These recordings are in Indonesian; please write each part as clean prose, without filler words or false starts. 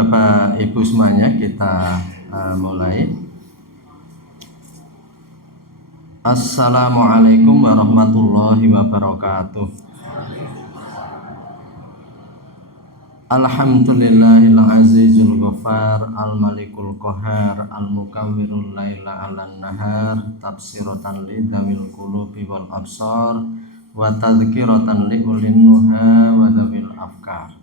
Bapak Ibu semuanya, kita mulai. Assalamualaikum warahmatullahi wabarakatuh. Alhamdulillahil azizul ghafar, al malikul qahar, al mukawwirul laila 'alan nahar, tafsiratan lidzawil qulubi wal absar, wa tadhkiratan li ulil nuha wa dzawil afkar.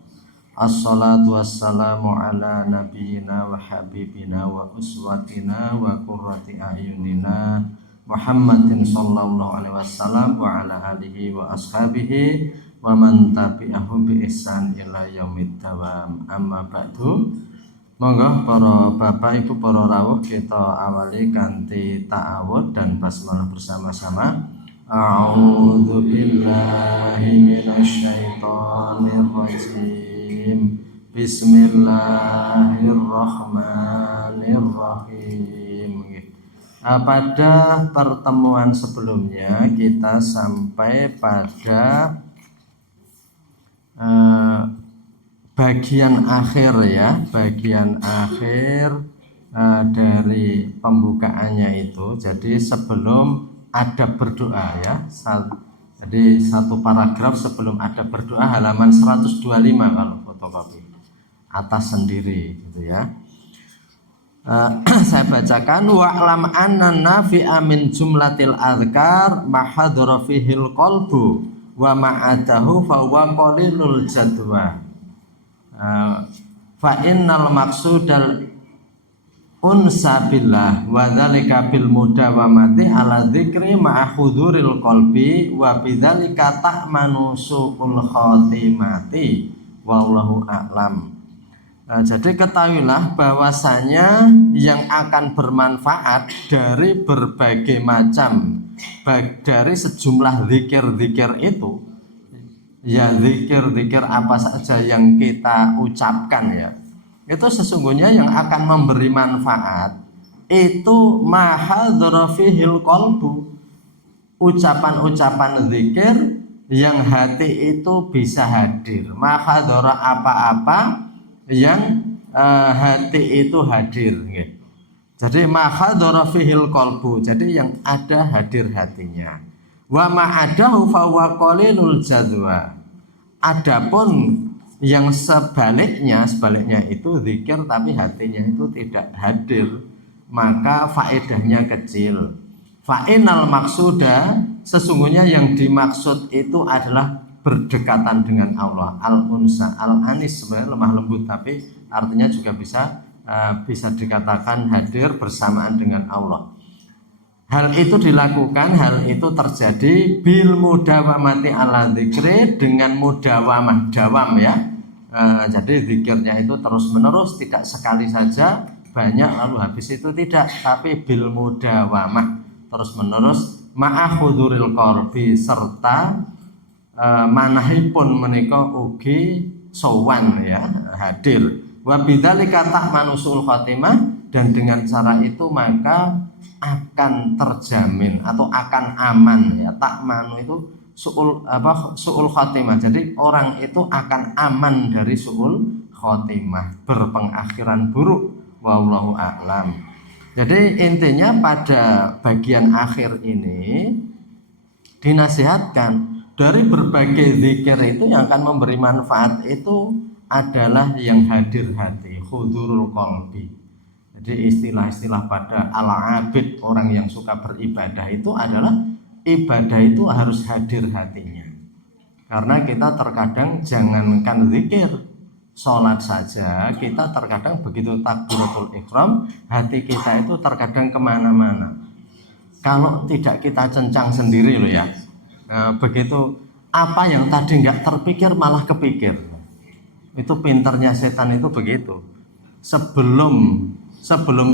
Assalatu wassalamu ala nabiyyina wa habibina wa uswatina wa qurrati a'yunina Muhammadin sallallahu alaihi wasallam wa ala alihi wa ashabihi wa man tabi'ahum bi ihsan ila yaumid dawam. Amma ba'du. Monggo para bapak ibu para rawuh kita awali kanthi ta'awudz dan basmalah bersama-sama. A'udzu billahi minasyaitonir rajim. Bismillahirrahmanirrahim. Pada pertemuan sebelumnya kita sampai pada bagian akhir ya, bagian akhir dari pembukaannya itu. Jadi sebelum ada berdoa ya, jadi satu paragraf sebelum ada berdoa halaman 125 kalau fotokopi atas sendiri gitu ya. Saya bacakan wa'lam anna nafi'a min jumlatil adhkar mahadhara fihil qalbu wa ma'adahu fa huwa qalilul jadwa fa innal maqsudal unsa billah wa dzalika bil mudawamati ala dzikri ma'a huduril qalbi wa bidzalika ta'manu su'ul khatimati wallahu a'lam. Jadi ketahuilah bahwasanya yang akan bermanfaat dari berbagai macam, dari sejumlah zikir-zikir itu, ya zikir-zikir apa saja yang kita ucapkan ya, itu sesungguhnya yang akan memberi manfaat itu mahadhara fihil qalbu, ucapan-ucapan zikir yang hati itu bisa hadir. Mahadhara apa-apa yang hati itu hadir gitu. Jadi mahadhara fihil qalbu, jadi yang ada hadir hatinya. Wa ma'adahu fa huwa qalilul jadwa. Adapun yang sebaliknya itu zikir tapi hatinya itu tidak hadir, maka faedahnya kecil. Fa'inal maksuda, sesungguhnya yang dimaksud itu adalah berdekatan dengan Allah. Al-unsa, al-anis sebenarnya lemah lembut, tapi artinya juga bisa dikatakan hadir bersamaan dengan Allah. Hal itu dilakukan, hal itu terjadi bil mudawamati ala dzikri, dengan mudawamah, dawam ya. Jadi zikirnya itu terus menerus, tidak sekali saja banyak lalu habis itu tidak, tapi bil mudawamah, terus menerus ma'a huduril qalbi, serta manahipun menika ugi sowan ya, hadir. Wa bidzalika ta'manu su'ul khatimah, dan dengan cara itu maka akan terjamin atau akan aman ya. Ta'manu itu su'ul khatimah. Jadi orang itu akan aman dari su'ul khatimah, berpengakhiran buruk. Wallahu a'lam. Jadi intinya pada bagian akhir ini dinasihatkan dari berbagai zikir itu yang akan memberi manfaat itu adalah yang hadir hati, hudurul qalbi. Jadi istilah-istilah pada al-abid, orang yang suka beribadah itu adalah ibadah itu harus hadir hatinya. Karena kita terkadang jangankan zikir, sholat saja kita terkadang begitu takbiratul ihram, hati kita itu terkadang kemana-mana. Kalau tidak kita cencang sendiri loh ya. Begitu apa yang tadi nggak terpikir malah kepikir. Itu pinternya setan itu begitu. Sebelum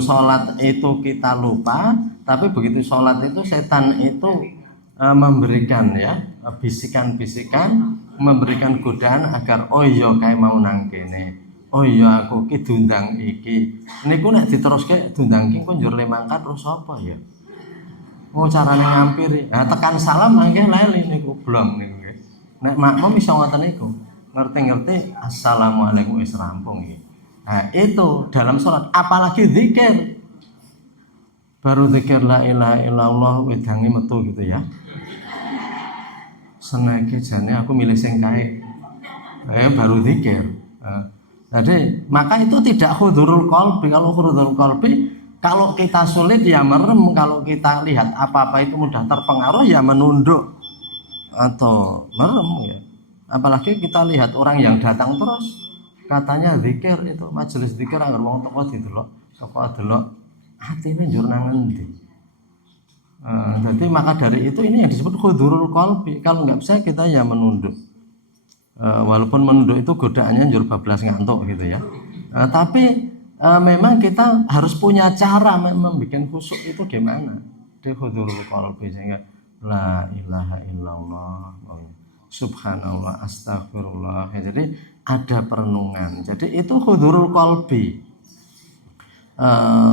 sholat itu kita lupa, tapi begitu sholat itu setan itu memberikan ya bisikan-bisikan, memberikan godaan agar oh iya kayak mau nang kene, oh iya aku ki diundang iki, niku nek diteruske diundang ki kok njur le mangkat terus apa ya? Oh carane ngampiri. Nah tekan salam nggih lali niku blong niku nggih. Nek makmum iso ngoten niku. Ngerti-ngerti assalamualaikum wis rampung iki. Nah, itu dalam sholat, apalagi zikir. Baru zikir la ilaha illallah wedangi metu gitu ya. Senenge jane aku milih sing kae. Baru zikir. Jadi maka itu tidak hudurul qalbi. Kalau hudurul qalbi, kalau kita sulit ya merem, kalau kita lihat apa-apa itu mudah terpengaruh ya menunduk atau merem ya. Apalagi kita lihat orang yang datang terus katanya zikir itu majelis zikir anggar wong teko didelok, saka delok atine njur nang endi. Jadi maka dari itu ini yang disebut hudurul qalbi. Kalau nggak bisa kita ya menunduk. Walaupun menunduk itu godaannya njur bablas ngantuk gitu ya. Tapi memang kita harus punya cara membuat khusyuk itu gimana di hudurul qalbi sehingga la ilaha illallah subhanallah astagfirullah. Jadi ada perenungan. Jadi itu hudurul qalbi.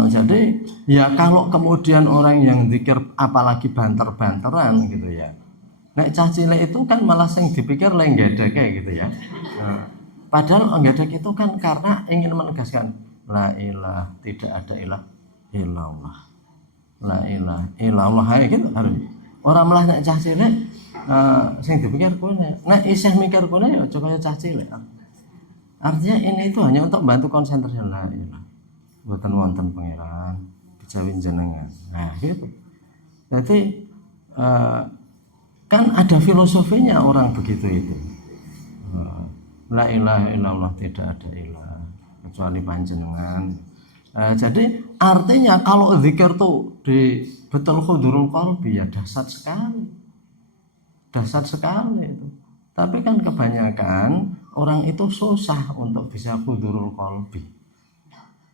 Jadi ya kalau kemudian orang yang zikir apalagi banter-banteran gitu ya. Nek cah cilik itu kan malah sing dipikir lenggedek kayak gitu ya. Padahal lenggedek itu kan karena ingin menegaskan la ilah, tidak ada ilah illallah. La ilah illallah gitu harus. Orang malah nek cah cilik sing dipikir kene. Nek isih mikir kene ya aja kaya cah cilik. Artinya ini itu hanya untuk bantu konsentrasi la ilah. Mboten wonten pangeran, kejawi jenengan. Nah, gitu. Jadi kan ada filosofinya orang begitu itu. La ilaha illallah, tidak ada ilah kecuali panjenengan. Jadi artinya kalau zikir tuh di betul hudurul qalbi ya dahsyat sekali itu. Tapi kan kebanyakan orang itu susah untuk bisa hudurul qalbi.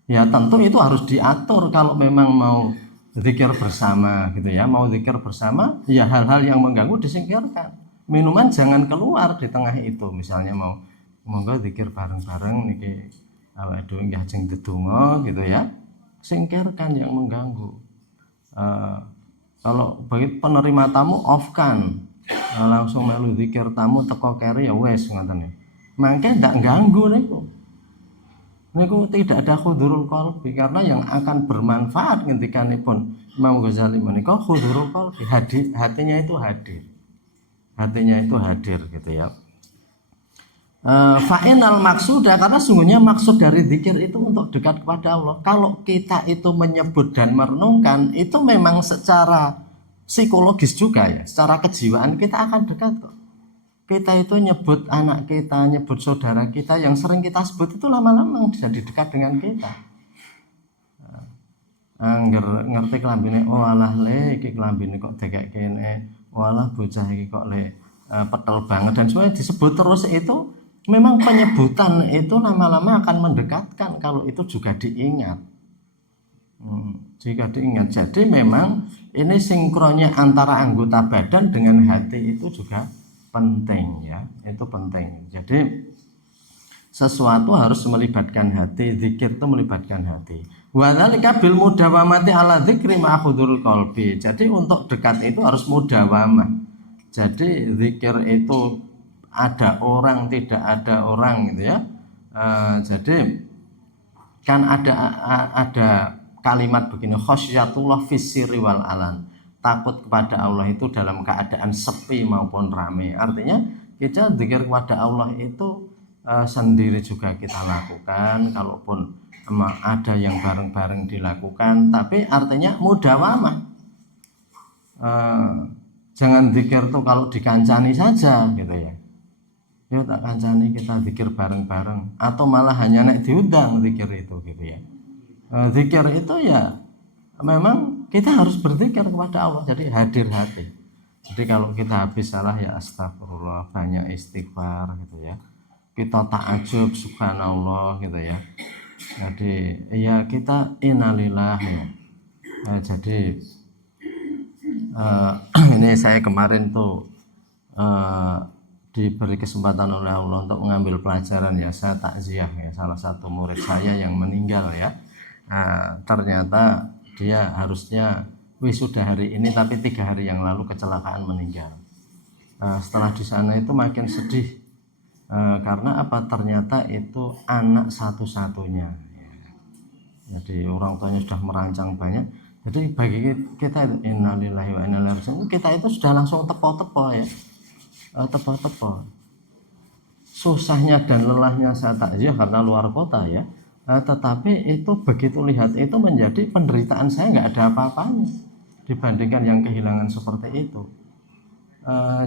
Ya tentu itu harus diatur kalau memang mau zikir bersama gitu ya, mau zikir bersama ya hal-hal yang mengganggu disingkirkan. Minuman jangan keluar di tengah itu, misalnya mau monggo zikir bareng-bareng niki awake dhewe nggih ajeng ndedonga gitu ya. Singkirkan yang mengganggu. Kalau bagi penerima tamu off kan, langsung melu zikir tamu teko keri ya wes ngoten. Mangke ndak ganggu niku. Niku tidak ada hudurul qalbi karena yang akan bermanfaat ngendikanipun Imam Ghazali menika hudurul qalbi, hatinya itu hadir. Hatinya itu hadir gitu ya. Fa'inal maksuda, karena sungguhnya maksud dari zikir itu untuk dekat kepada Allah. Kalau kita itu menyebut dan merenungkan itu memang secara psikologis juga ya, secara kejiwaan kita akan dekat kok. Kita itu nyebut anak kita, nyebut saudara kita yang sering kita sebut itu lama-lama jadi dekat dengan kita. Ngerti kelambine, oh alah le iki kelambine kok dekek kene, oh alah bocah iki kok le petel banget dan semuanya disebut terus itu memang penyebutan itu lama-lama akan mendekatkan kalau itu juga diingat. Jika diingat, jadi memang ini sinkronnya antara anggota badan dengan hati itu juga penting ya, itu penting. Jadi sesuatu harus melibatkan hati, zikir itu melibatkan hati. Wa dzalika bil mudawamati ala dzikri ma hudurul qalbi. Jadi untuk dekat itu harus mudawamah. Jadi zikir itu ada orang tidak ada orang gitu ya. Jadi kan ada kalimat begini, khasyatullah fis sirri wal alan. Takut kepada Allah itu dalam keadaan sepi maupun ramai. Artinya kita zikir kepada Allah itu sendiri juga kita lakukan, kalaupun ada yang bareng-bareng dilakukan, tapi artinya mudawamah. Jangan zikir tuh kalau dikancani saja gitu ya. Ya tak kancani kita zikir bareng-bareng, atau malah hanya naik diundang zikir itu gitu ya. Zikir itu ya memang kita harus berzikir kepada Allah, jadi hadir hati. Jadi kalau kita habis salah ya astagfirullah, banyak istighfar gitu ya. Kita ta'ajub subhanallah gitu ya. Jadi ya kita innalillah ya. Jadi ini saya kemarin tuh diberi kesempatan oleh Allah untuk mengambil pelajaran ya, saya takziah ya salah satu murid saya yang meninggal ya. Ternyata dia harusnya wisuda hari ini tapi 3 hari yang lalu kecelakaan meninggal. Setelah di sana itu makin sedih Karena apa? Ternyata itu anak satu-satunya. Jadi orang tuanya sudah merancang banyak. Jadi bagi kita innalillahi wa inna ilaihi raji'un, kita itu sudah langsung tepo-tepo ya. Tepo-tepo. Susahnya dan lelahnya saya takziah karena luar kota ya. Tetapi itu begitu lihat itu menjadi penderitaan saya nggak ada apa-apanya dibandingkan yang kehilangan seperti itu.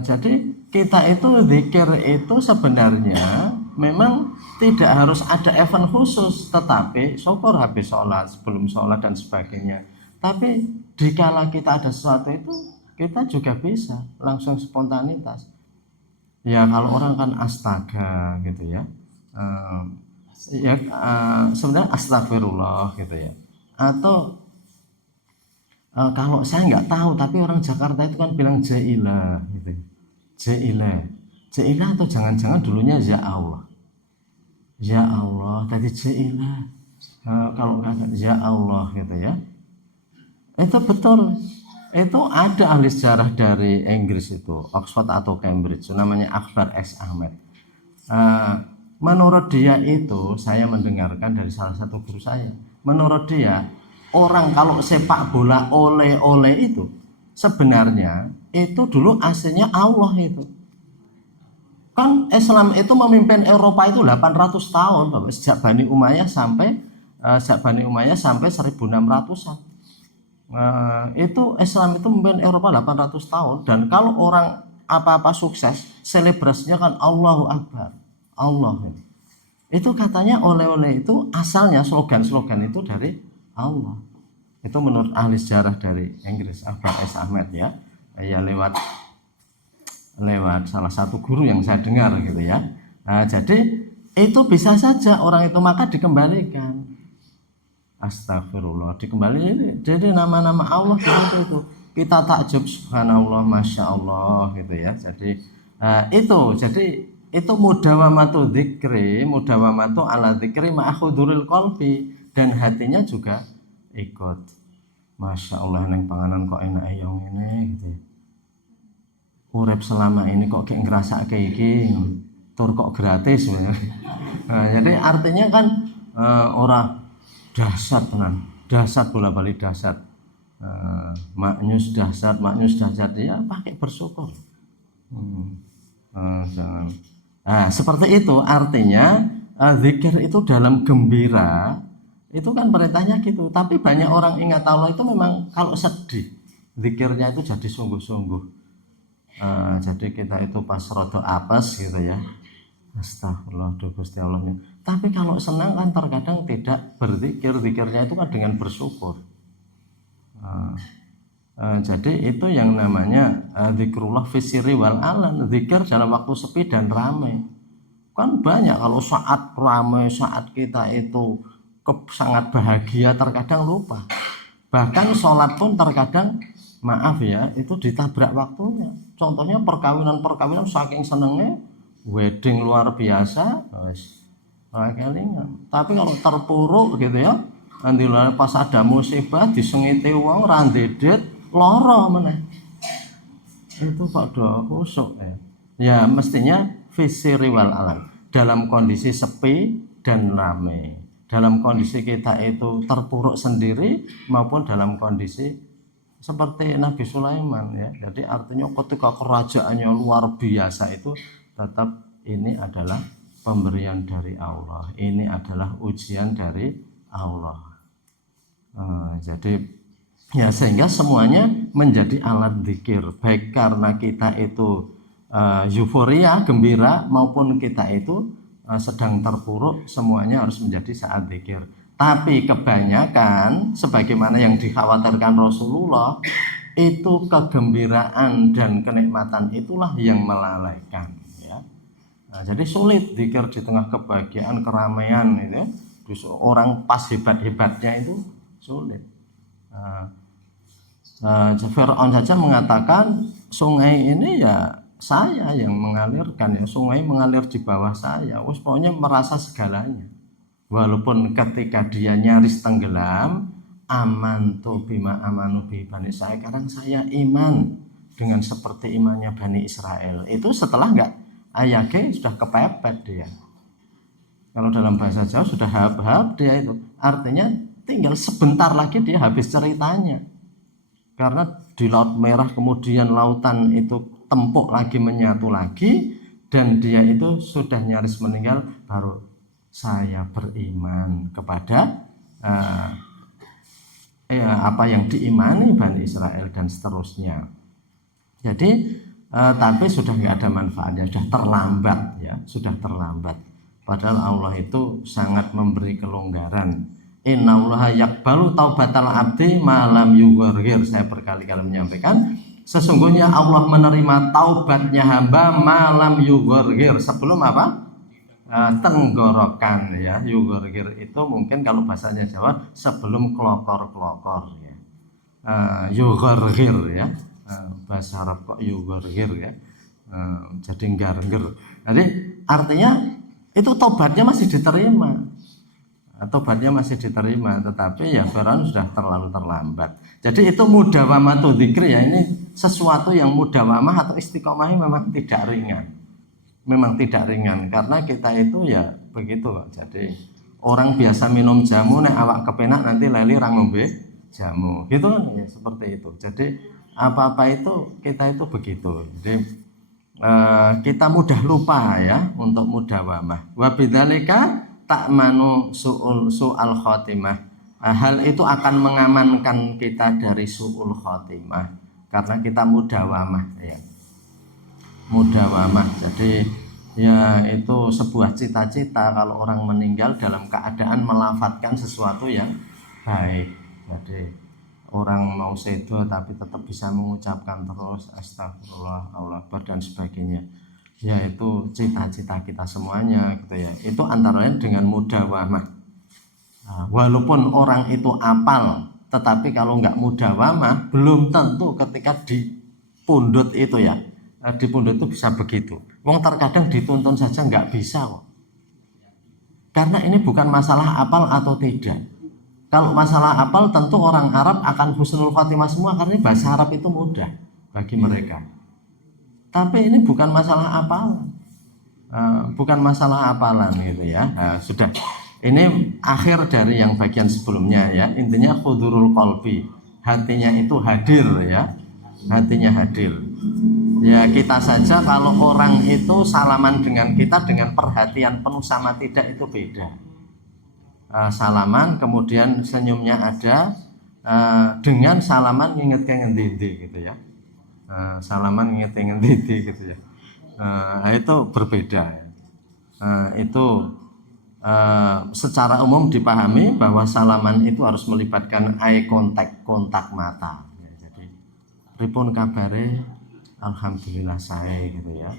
Jadi kita itu zikir itu sebenarnya memang tidak harus ada event khusus, tetapi syukur habis sholat, sebelum sholat dan sebagainya. Tapi dikala kita ada sesuatu itu kita juga bisa langsung spontanitas. Ya kalau orang kan astaga gitu ya, sebenarnya astagfirullah gitu ya. Atau kalau saya nggak tahu, tapi orang Jakarta itu kan bilang jailah gitu. Jailah atau jangan-jangan dulunya ya Allah. Ya Allah, tadi jailah. Kalau nggak ya Allah gitu ya. Itu betul. Itu ada ahli sejarah dari Inggris itu, Oxford atau Cambridge, namanya Akbar S. Ahmed. Menurut dia itu, saya mendengarkan dari salah satu guru saya. Menurut dia, orang kalau sepak bola oleh-oleh itu sebenarnya itu dulu aslinya Allah itu. Kan Islam itu memimpin Eropa itu 800 tahun, Bapak, sejak Bani Umayyah sampai 1600-an. Itu Islam itu memimpin Eropa 800 tahun, dan kalau orang apa-apa sukses, selebrasinya kan Allahu Akbar. Allah. Itu katanya oleh-oleh itu asalnya slogan-slogan itu dari Allah. Itu menurut ahli sejarah dari Inggris, Akbar S. Ahmed ya. Ya lewat salah satu guru yang saya dengar gitu ya. Jadi itu bisa saja orang itu maka dikembalikan. Astagfirullah, dikembalikan. Jadi nama-nama Allah itu kita takjub subhanallah, masya Allah gitu ya. Jadi itu mudawamatu dzikri, mudawamatu ala dzikri ma'khuduril qalbi, dan hatinya juga ikut. Masya Allah, neng panganan kok enak yang ini gitu. Urip selama ini kok kayak ngerasa kayak gini, tur kok gratis sebenarnya. Jadi artinya kan orang dahsyat tenan, dahsyat bola balik dahsyat, maknyus dahsyat ya pakai bersyukur. Jangan. Seperti itu artinya zikir itu dalam gembira itu kan perintahnya gitu. Tapi banyak orang ingat Allah itu memang kalau sedih zikirnya itu jadi sungguh-sungguh. Jadi kita itu pas rodo apes gitu ya, astagfirullah Gusti Allahnya. Tapi kalau senang kan terkadang tidak berzikir, zikirnya itu kan dengan bersyukur. Jadi itu yang namanya zikrullah fisiri wal alan, zikir dalam waktu sepi dan ramai. Kan banyak kalau saat ramai, saat kita itu sangat bahagia terkadang lupa. Bahkan sholat pun terkadang maaf ya itu ditabrak waktunya. Contohnya perkawinan saking senengnya wedding luar biasa, kelingan. Tapi kalau terpuruk gitu ya, nanti pas ada musibah disengiti uang randedet loro meneh. Itu Pak doa khusuk ya. Ya mestinya fisiri wal alam, dalam kondisi sepi dan ramai. Dalam kondisi kita itu terpuruk sendiri maupun dalam kondisi seperti Nabi Sulaiman ya. Jadi artinya ketika kerajaannya luar biasa itu tetap ini adalah pemberian dari Allah. Ini adalah ujian dari Allah. Jadi ya sehingga semuanya menjadi alat zikir, baik karena kita itu euforia, gembira, maupun kita itu sedang terpuruk, semuanya harus menjadi saat zikir. Tapi kebanyakan sebagaimana yang dikhawatirkan Rasulullah, itu kegembiraan dan kenikmatan itulah yang melalaikan ya. Jadi sulit zikir di tengah kebahagiaan, keramaian itu. Orang pas hebat-hebatnya itu sulit. Fir'aun saja mengatakan sungai ini ya saya yang mengalirkan ya, sungai mengalir di bawah saya. Pokoknya merasa segalanya. Walaupun ketika dia nyaris tenggelam, amantu bima amanu bi Bani Israil, sekarang saya iman dengan seperti imannya Bani Israel. Itu setelah ayake sudah kepepet dia. Kalau dalam bahasa Jawa sudah hab-hab dia itu. Artinya tinggal sebentar lagi dia habis ceritanya. Karena di Laut Merah kemudian lautan itu tempuk lagi menyatu lagi dan dia itu sudah nyaris meninggal, baru saya beriman kepada apa yang diimani Bani Israel dan seterusnya. Jadi tapi sudah nggak ada manfaatnya, sudah terlambat ya, sudah terlambat. Padahal Allah itu sangat memberi kelonggaran. Innallaha yaqbalu taubatal abdi malam yughargir. Saya berkali-kali menyampaikan, sesungguhnya Allah menerima taubatnya hamba malam yughargir, sebelum apa? Tenggorokan ya. Yughargir itu mungkin kalau bahasanya Jawa sebelum kelokor-kelokor ya. Yughargir ya. Bahasa Arab kok yughargir ya. Jadi nggar-ngger. Jadi artinya itu tobatnya masih diterima, tobatnya masih diterima, tetapi ya Fir'aun sudah terlalu terlambat. Jadi itu mudawamatu dzikri ya, ini sesuatu yang mudawamah atau istiqomah memang tidak ringan, memang tidak ringan, karena kita itu ya begitu. Jadi orang biasa minum jamu, nek awak kepenak nanti leli ra ngombe jamu, gitu kan ya, seperti itu. Jadi apa-apa itu kita itu begitu. Jadi kita mudah lupa ya untuk mudawamah. Wa bidzalika ta'manu su'al khotimah. Hal itu akan mengamankan kita dari su'ul khotimah karena kita mudawamah ya. Mudawamah. Jadi ya itu sebuah cita-cita kalau orang meninggal dalam keadaan melafadzkan sesuatu yang baik. Jadi orang mau sedo tapi tetap bisa mengucapkan terus astagfirullah, Allah Akbar dan sebagainya. Ya itu cita-cita kita semuanya gitu ya. Itu antara lain dengan mudawamah. Walaupun orang itu apal, tetapi kalau nggak mudawamah belum tentu ketika dipundhut itu ya. Dipundhut itu bisa begitu. Wong terkadang dituntun saja nggak bisa kok. Karena ini bukan masalah apal atau tidak. Kalau masalah apal tentu orang Arab akan husnul khotimah semua karena bahasa Arab itu mudah bagi mereka. Tapi ini bukan masalah apal, bukan masalah apalan gitu ya. Sudah, ini akhir dari yang bagian sebelumnya ya. Intinya khudurul qalbi, hatinya itu hadir ya, hatinya hadir. Ya kita saja kalau orang itu salaman dengan kita dengan perhatian penuh sama tidak itu beda. Salaman kemudian senyumnya ada dengan salaman nginget-nginget gitu ya. Salaman nginget-nginget gitu ya. Itu berbeda ya. Itu secara umum dipahami bahwa salaman itu harus melibatkan eye contact, kontak mata ya. Jadi pripun kabare, alhamdulillah saya gitu ya.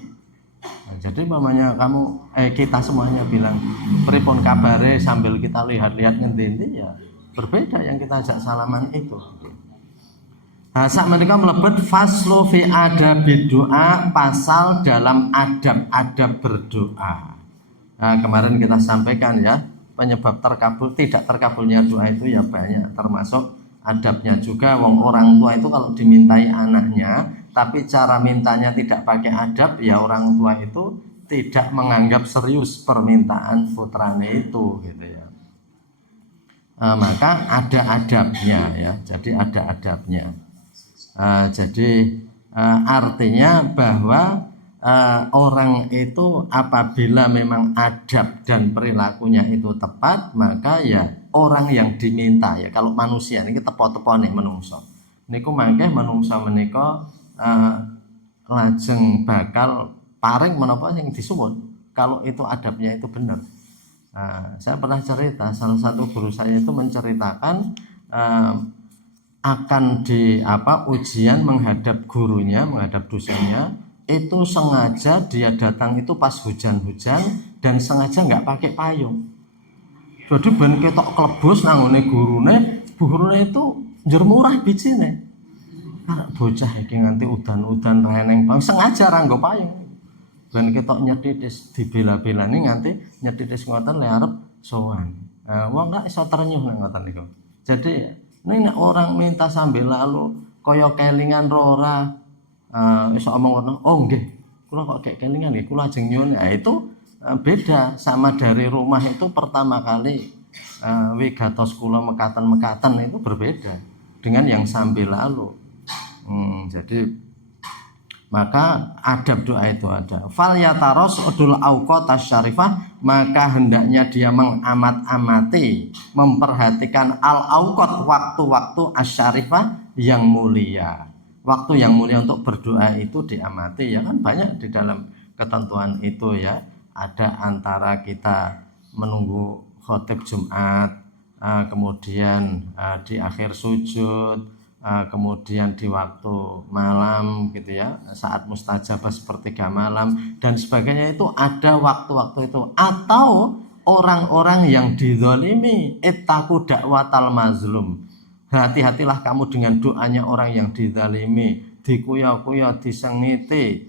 Jadi mamanya kamu kita semuanya bilang pripun kabare sambil kita lihat-lihat ngendi ya berbeda yang kita ajak salaman itu. Nah, saat mereka melebet faslu fi adabid doa, pasal dalam adab-adab berdoa. Nah, kemarin kita sampaikan ya, penyebab tidak terkabulnya doa itu ya banyak, termasuk adabnya juga. Wong orang tua itu kalau dimintai anaknya tapi cara mintanya tidak pakai adab, ya orang tua itu tidak menganggap serius permintaan putranya itu gitu ya. Maka ada adabnya ya, jadi ada adabnya. Jadi artinya bahwa orang itu apabila memang adab dan perilakunya itu tepat, maka ya orang yang diminta ya, kalau manusia ini tepo-tepo nih menungso niku mangke menungso menika lajeng bakal paring menapa yang disuwun kalau itu adabnya itu benar. Saya pernah cerita, salah satu guru saya itu menceritakan akan ujian menghadap gurunya, menghadap dosennya, itu sengaja dia datang itu pas hujan-hujan dan sengaja nggak pakai payung. Jadi ben ketok klebus nangone gurune itu njur murah bijine. Karena bocah iki nganti udan-udan reneng bang sengaja ra nggo payung. Ben ketok nyetitis dibela-belani nganti nyetitis ngoten le arep sowan. Wong gak iso terenyuh nek ngoten niku. Jadi nek orang minta sambil lalu kaya kelingan ora iso omong ngono, oh nggih kula kok kayak kelingan nggih kula ajeng nyuwun. Nah, itu beda sama dari rumah itu pertama kali wigatos kula mekaten-mekaten itu berbeda dengan yang sambil lalu. Jadi maka adab doa itu ada. Fal yatarasudul auqatas syarifah, maka hendaknya dia mengamat-amati, memperhatikan al auqat, waktu-waktu asyarifah yang mulia. Waktu yang mulia untuk berdoa itu diamati, ya kan banyak di dalam ketentuan itu ya. Ada antara kita menunggu khotib Jumat, kemudian di akhir sujud, kemudian di waktu malam gitu ya, saat mustajabah sepertiga malam dan sebagainya, itu ada waktu-waktu itu. Atau orang-orang yang dizalimi, ittaqu da'watal mazlum, hati-hatilah kamu dengan doanya orang yang dizalimi, dikuya-kuya, disengiti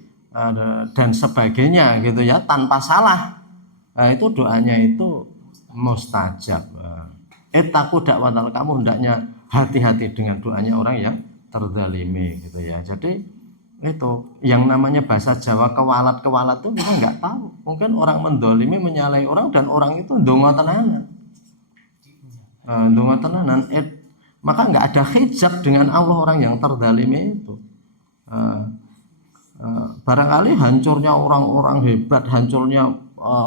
dan sebagainya gitu ya, tanpa salah. Itu doanya itu mustajab. Ittaqu da'watal, kamu hendaknya hati-hati dengan doanya orang yang terzalimi gitu ya. Jadi itu yang namanya bahasa Jawa kewalat-kewalat itu kita nggak tahu. Mungkin orang mendolimi, menyalahi orang, dan orang itu ndonga tenanan. Ndonga tenanan. Maka nggak ada hijab dengan Allah orang yang terzalimi itu. Barangkali hancurnya orang-orang hebat, hancurnya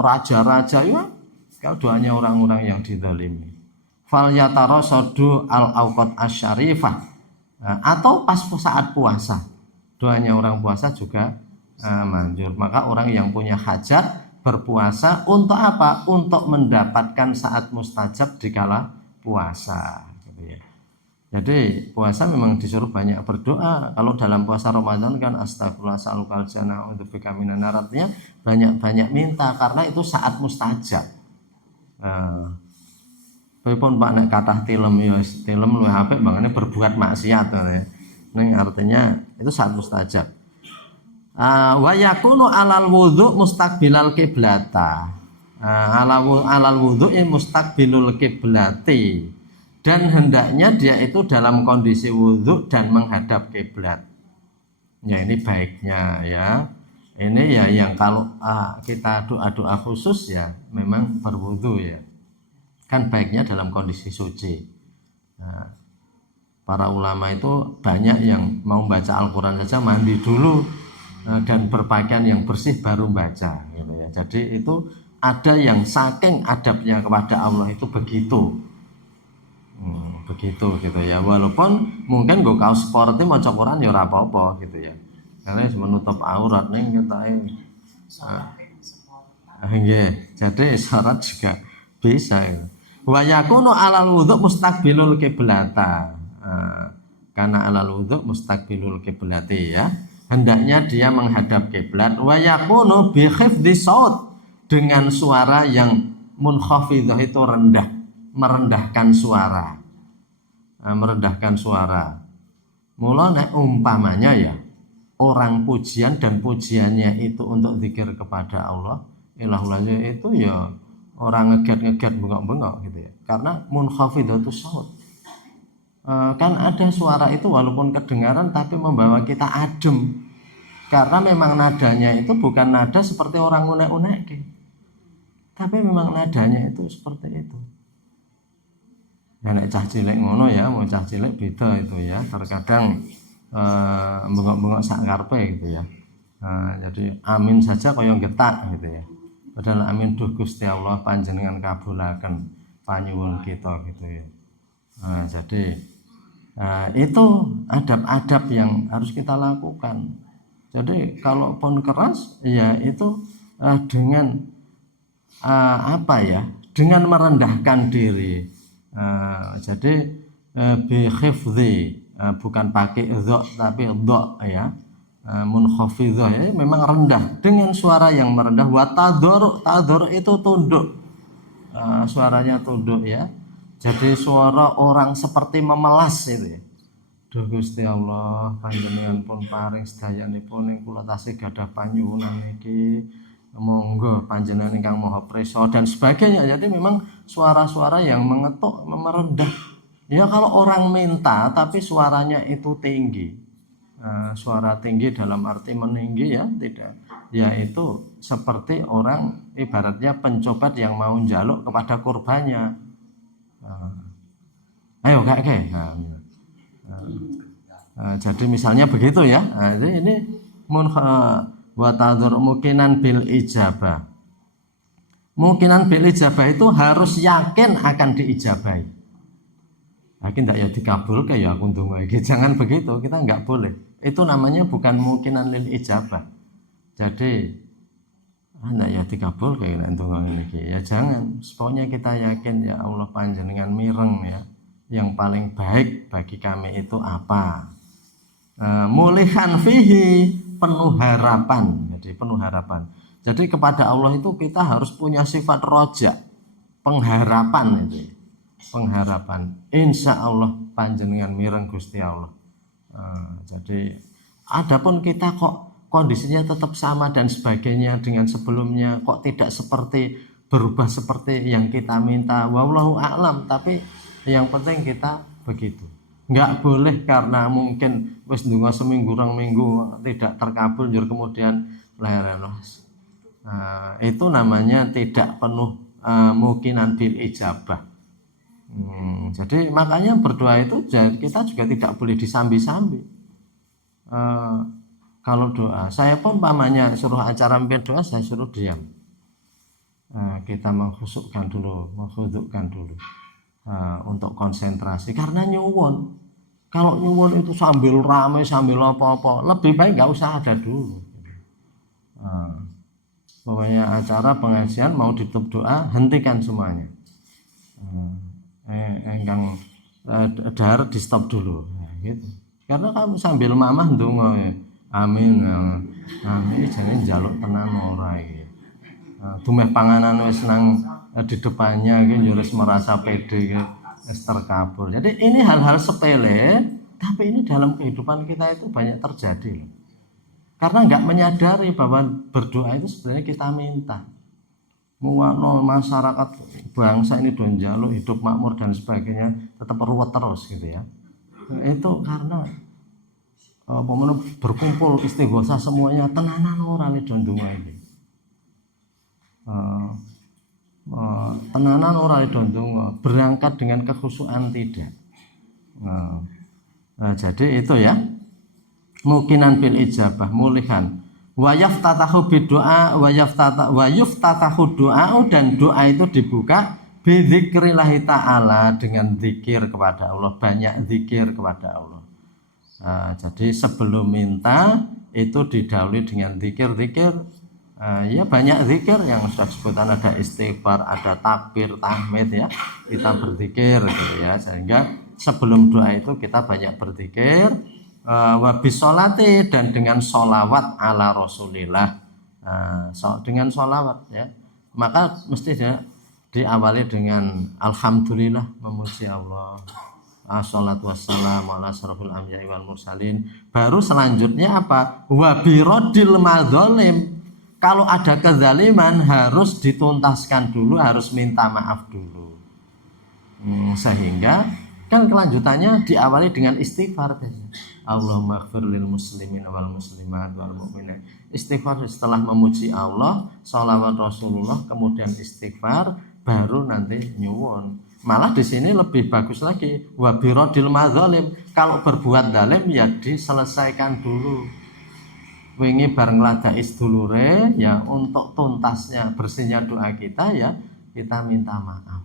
raja-raja ya kalau doanya orang-orang yang dizalimi. Fal yatarasadu al auqat asyarifah, atau pas saat puasa, doanya orang puasa juga manjur. Maka orang yang punya hajat berpuasa untuk apa? Untuk mendapatkan saat mustajab di kala puasa gitu ya. Jadi puasa memang disuruh banyak berdoa. Kalau dalam puasa Ramadan kan astagfirullah salukal jannah untuk bika minan nar, artinya banyak-banyak minta karena itu saat mustajab. Pun Pak nek kathah tilem ya tilem luwih apik bangane berbuat maksiat ya. Ning artinya itu saat mustajab. Wa yakunu alal wudhu mustaqbilal kiblata. Alal wudhu mustaqbilul kiblati. Dan hendaknya dia itu dalam kondisi wudhu dan menghadap kiblat. Ya ini baiknya ya. Ini ya yang kalau kita doa-doa khusus ya memang berwudhu ya. Kan baiknya dalam kondisi suci. Nah, para ulama itu banyak yang mau baca Al-Quran saja mandi dulu dan berpakaian yang bersih baru baca gitu ya. Jadi itu ada yang saking adabnya kepada Allah itu begitu gitu ya. Walaupun mungkin gue kaos sport itu maca Quran ya ora apa-apa gitu ya, karena menutup aurat ning ketae. Jadi syarat juga bisa ya. Wa yakunu alal wudhu mustaqbilul kiblata, karena alal wudhu mustaqbilul kiblati ya, hendaknya dia menghadap kiblat. Wa yakunu bi khifdhi saut, dengan suara yang munkhafidhah itu rendah, merendahkan suara. Mula nek umpamanya ya orang pujian dan pujiannya itu untuk zikir kepada Allah ilahullah itu ya orang ngeget bengok-bengok gitu ya, karena munkhafidhatus saut. Kan ada suara itu walaupun kedengaran tapi membawa kita adem, karena memang nadanya itu bukan nada seperti orang unek-unek, tapi memang nadanya itu seperti itu. Ya nek cah cilik ngono ya, mau cah cilik beda itu ya, terkadang bengok-bengok sak karepe gitu ya. Jadi amin saja kaya getak gitu ya. Padahal amin duh Gusti Allah panjenengan kabulaken panyuwun kita gitu ya. Jadi itu adab-adab yang harus kita lakukan. Jadi kalaupun keras ya itu dengan dengan merendahkan diri. Jadi bi khifdhi, bukan pakai dha tapi dha ya. Munkhafidhah ya, memang rendah dengan suara yang merendah. Wa tadhur itu tunduk, suaranya tunduk ya. Jadi suara orang seperti memelas itu ya. Duh Gusti Allah panjenengan pun paring sedayanipun ing kula tasih gadah panyuwunan iki, monggo panjenengan ingkang maha prisa dan sebagainya. Jadi memang suara-suara yang mengetuk, merendah. Ya kalau orang minta tapi suaranya itu tinggi, suara tinggi dalam arti meninggi ya, tidak. Yaitu seperti orang ibaratnya pencopet yang mau njaluk kepada kurbannya. Ayo kakek. Jadi misalnya begitu ya. Jadi ini watadur mukinan bil ijabah. Mukinan bil ijabah itu harus yakin akan diijabahi. Yakin tidak ya dikabulkan ya aku tunggu lagi. Jangan begitu, kita nggak boleh. Itu namanya bukan mukinan lil ijabah. Jadi enggak ya dikabulkan ya tunggu lagi. Ya jangan. Pokoknya kita yakin ya Allah panjenengan mireng ya. Yang paling baik bagi kami itu apa? Mulihan fihi, penuh harapan. Jadi penuh harapan. Jadi kepada Allah itu kita harus punya sifat roja, pengharapan itu, pengharapan. Insya Allah panjenengan mireng Gusti Allah. Jadi adapun kita kok kondisinya tetap sama dan sebagainya dengan sebelumnya, kok tidak seperti berubah seperti yang kita minta. Wallahu a'lam. Tapi yang penting kita begitu. Nggak boleh karena mungkin wis ndonga seminggu rong minggu tidak terkabul kemudian lerenos. Itu namanya tidak penuh mukinan bil ijabah. Jadi makanya berdoa itu kita juga tidak boleh disambi-sambi. Kalau doa, saya pun pamannya suruh acara mimpin doa, saya suruh diam. Kita menghusukkan dulu, menghudukkan dulu untuk konsentrasi. Karena nyuwun, kalau nyuwun itu sambil ramai, sambil apa-apa, lebih baik nggak usah ada dulu. Pokoknya acara pengajian mau ditutup doa, hentikan semuanya. Engkang dahar di stop dulu, gitu. Karena kamu sambil mamah ndonga ya. Amin. Amin jane njaluk tenan ora iki. Dumeh panganan wis nang di depannya iki wis merasa pede iki wis terkabul. Jadi ini hal-hal sepele, tapi ini dalam kehidupan kita itu banyak terjadi. Karena nggak menyadari bahwa berdoa itu sebenarnya kita minta. Muwano masyarakat bangsa ini don njaluk hidup makmur dan sebagainya tetap ruwet terus gitu ya. Itu karena berkumpul istighosah semuanya tenanan orang itu ndonga iki. Tenanan orang itu ndonga, berangkat dengan kekhusyukan tidak. Jadi itu ya. Mukinan bil ijabah, mulihan. Wa yaftatahu bidu'a wa yuftatahu doa, dan doa itu dibuka bidzikrillah ta'ala, dengan zikir kepada Allah, banyak zikir kepada Allah. Jadi sebelum minta itu didahului dengan zikir-zikir. Ya banyak zikir yang sudah disebutkan, ada istighfar, ada takbir, tahmid ya. Kita berzikir gitu ya, sehingga sebelum doa itu kita banyak berzikir. Wabisolati, dan dengan solawat ala Rasulillah, dengan solawat ya, maka mesti diawali dengan alhamdulillah, memuji Allah, assalatu wassalamu ala asrofil anbiya'i wal mursalin. Baru selanjutnya apa? Wabirodil madzolim, kalau ada kezaliman harus dituntaskan dulu, harus minta maaf dulu. Sehingga kan kelanjutannya diawali dengan istighfar. Allahumma ighfir lil muslimin wal muslimat wal mu'minin. Istighfar setelah memuji Allah, sholawat Rasulullah, kemudian istighfar, baru nanti nyuwun. Malah di sini lebih bagus lagi, wa birodil madzalim. Kalau berbuat zalim ya diselesaikan dulu. Wingi bareng ngladahi sedulure ya, untuk tuntasnya bersihnya doa kita ya kita minta maaf.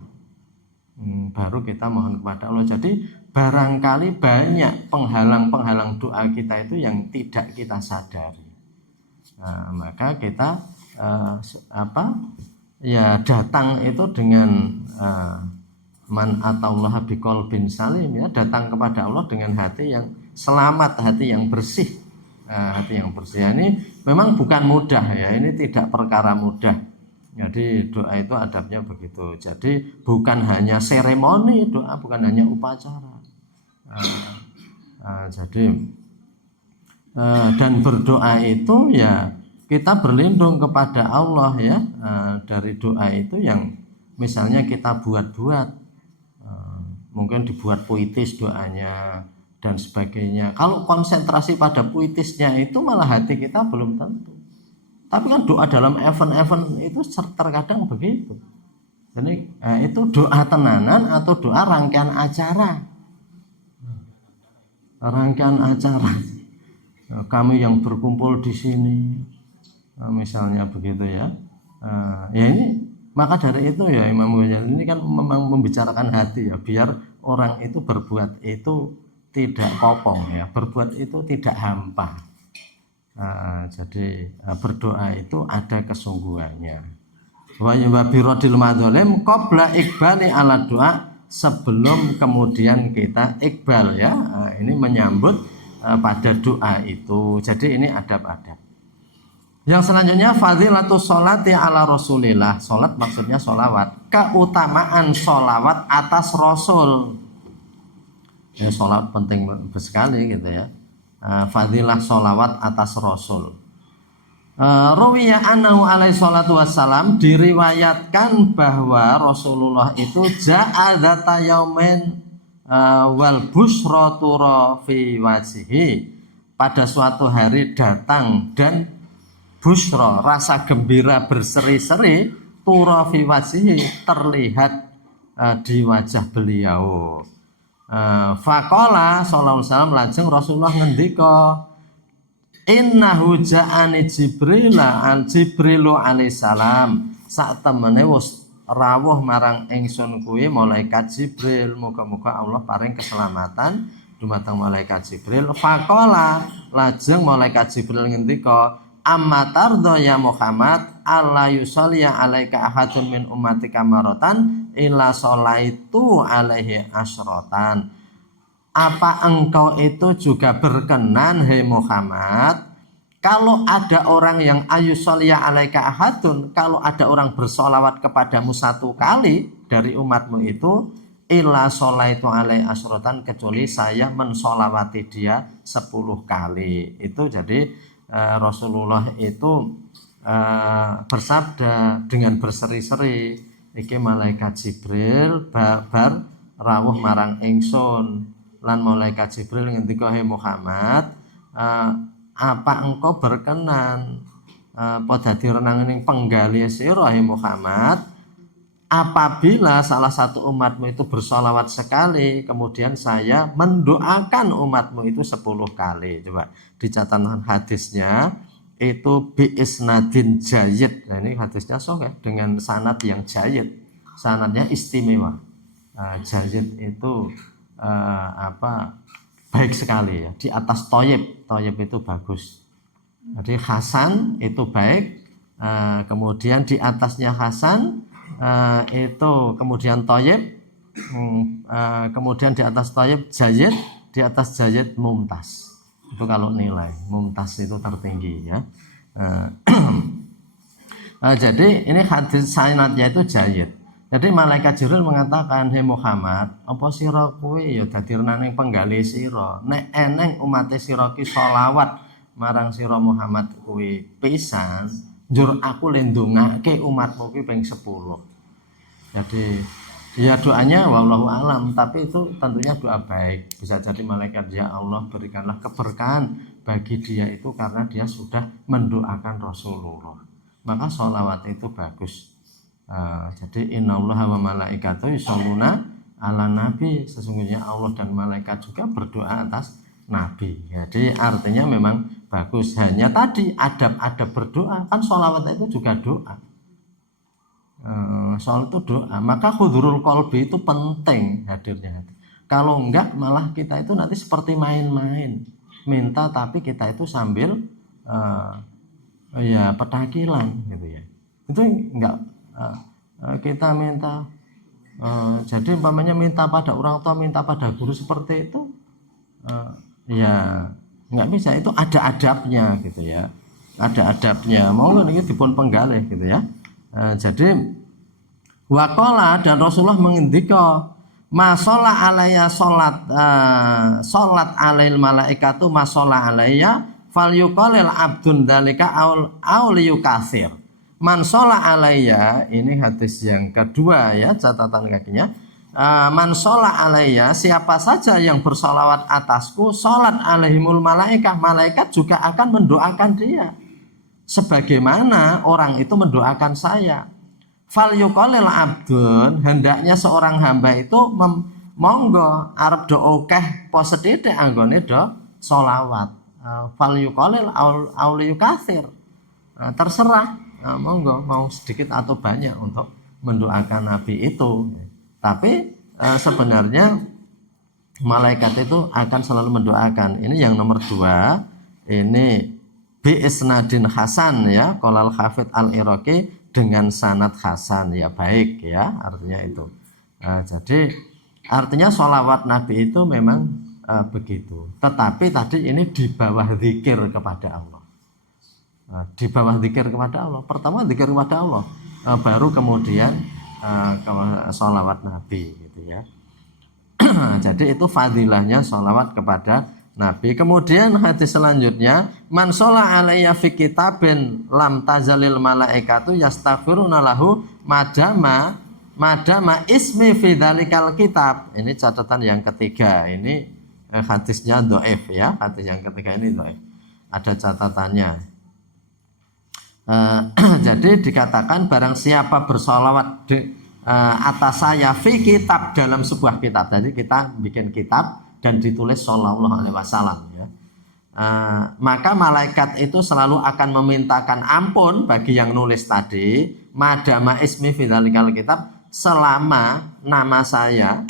Baru kita mohon kepada Allah. Jadi barangkali banyak penghalang-penghalang doa kita itu yang tidak kita sadari. Maka kita datang itu dengan man atallaha biqalbin salim ya, datang kepada Allah dengan hati yang selamat, hati yang bersih. Hati yang bersih ini memang bukan mudah ya, ini tidak perkara mudah. Jadi doa itu adabnya begitu. Jadi bukan hanya seremoni doa, bukan hanya upacara. Dan berdoa itu ya kita berlindung kepada Allah ya, dari doa itu yang misalnya kita buat-buat, mungkin dibuat puitis doanya, dan sebagainya. Kalau konsentrasi pada puitisnya itu malah hati kita belum tentu. Tapi kan doa dalam event-event itu terkadang begitu. Jadi itu doa tenanan atau doa rangkaian acara. Rangkaian acara. Kami yang berkumpul di sini, misalnya begitu ya. Ya ini maka dari itu ya Imam Ghazali ini kan memang membicarakan hati ya, biar orang itu berbuat itu tidak kopong ya, berbuat itu tidak hampa. Jadi berdoa itu ada kesungguhannya. Wa yubabirodil madzolim qabla iqbali ala doa, sebelum kemudian kita iqbal ya. Ini menyambut pada doa itu. Jadi ini adab-adab. Yang selanjutnya fadilatus sholati ala rasulillah. Sholat maksudnya sholawat. Keutamaan sholawat atas rasul. Ya, sholat penting sekali gitu ya. Fadilah sholawat atas rasul. Rawiya annahu alaihi salatu wassalam, diriwayatkan bahwa Rasulullah itu ja'a dzata yaumin wal busyra tura fi wajhihi, pada suatu hari datang dan busyra, rasa gembira berseri-seri, tura fi wajhihi, terlihat di wajah beliau. Faqala sallallahu alaihi wasallam, lajeng Rasulullah ngendika, innahu ja'ani Jibrilu alaihi salam, sak temene wis rawuh marang ingsun kuwi malaikat Jibril, muga-muga Allah paring keselamatan dumateng malaikat Jibril. Faqala, lajeng malaikat Jibril ngendika, amma tardo ya Muhammad alla yusalli alaika ahadun min ummatika maratan illa sholaitu alaihi asyratan. Apa engkau itu juga berkenan, hei Muhammad, kalau ada orang yang ayusolya alaika ahadun, kalau ada orang bersolawat kepadamu satu kali dari umatmu itu, illa sholaitu alaihi asyratan, kecuali saya mensolawati dia 10 kali. Itu jadi Rasulullah itu bersabda dengan berseri-seri, iki malaikat Jibril bar rawuh marang ingsun, lan malaikat Jibril ngendika, hei Muhammad, apa engkau berkenan pada renang ning penggali sira, hei Muhammad, apabila salah satu umatmu itu bersolawat sekali, kemudian saya mendoakan umatmu itu 10 kali. Coba di catatan hadisnya itu bi isnadin jayyid. Nah ini hadisnya sahih dengan sanad yang jayyid, sanadnya istimewa. Jayyid itu baik sekali ya, di atas toyib itu bagus. Jadi hasan itu baik, kemudian di atasnya hasan itu kemudian toyib, kemudian di atas toyib jayyid, di atas jayyid mumtaz. Itu kalau nilai mumtaz itu tertinggi ya. Jadi ini hadis sanadnya itu jayyid. Jadi malaikat Jibril mengatakan, hei Muhammad, apa sira kuwi ya dadi renaning penggali sira, nek eneng umat sira ki sholawat marang sira Muhammad kuwi pisan, njur aku le ndongake umatmu ki ping 10. Jadi ya doanya wallahu alam, tapi itu tentunya doa baik. Bisa jadi malaikat, ya Allah berikanlah keberkahan bagi dia itu karena dia sudah mendoakan Rasulullah. Maka sholawat itu bagus. Jadi innallaha wa malaikatahu yusholluna ala nabi, sesungguhnya Allah dan malaikat juga berdoa atas nabi. Jadi artinya memang bagus. Hanya tadi adab-adab berdoa, kan sholawat itu juga doa. Soal itu doa, maka hudurul qalbi itu penting hadirnya. Kalau enggak malah kita itu nanti seperti main-main, minta tapi kita itu sambil ya petakilan gitu ya. Itu enggak. Kita minta jadi umpamanya minta pada orang tua, minta pada guru seperti itu ya nggak bisa, itu ada adabnya gitu ya, ada adabnya. Mau ini dipun penggalih gitu ya. Jadi waqala, dan Rasulullah mengendika, masolah alaiya solat alail malaikatu masolah alaiya fal yuqalil abdun dalika auliyukasir. Man sholla alayya, ini hadis yang kedua ya, catatan kakinya. man sholat alayya, siapa saja yang bersolawat atasku, sholat alaihimul malaikah, malaikat juga akan mendoakan dia sebagaimana orang itu mendoakan saya. Fal yuqallil abdun, hendaknya seorang hamba itu monggo arep do akeh po sedhithik anggone do sholawat. Fal yuqallil aul yukatsir. Terserah, monggo mau sedikit atau banyak untuk mendoakan Nabi itu. Tapi sebenarnya malaikat itu akan selalu mendoakan. Ini yang nomor 2. Ini bi isnadin hasan ya, qolal hafid al-Iraqi, dengan sanad hasan ya, baik ya, artinya itu. Jadi artinya sholawat Nabi itu memang begitu. Tetapi tadi ini di bawah zikir kepada Allah. Di bawah zikir kepada Allah. Pertama zikir kepada Allah, baru kemudian sholawat Nabi gitu ya. Jadi itu fadilahnya sholawat kepada Nabi. Kemudian hadis selanjutnya, man sholla alayya fi kitabin lam tazalil malaikatu yastaghfiruna lahu madama ismi fi dzalikal kitab. Ini catatan yang ketiga. Ini hadisnya dhaif ya. Hadis yang ketiga ini dhaif. Ada catatannya. Jadi dikatakan barang siapa bersolawat atas saya fi kitab, dalam sebuah kitab. Jadi kita bikin kitab dan ditulis sallallahu alaihi wasallam ya. Maka malaikat itu selalu akan memintakan ampun bagi yang nulis tadi, madama ismi fi dzalikal kitab, selama nama saya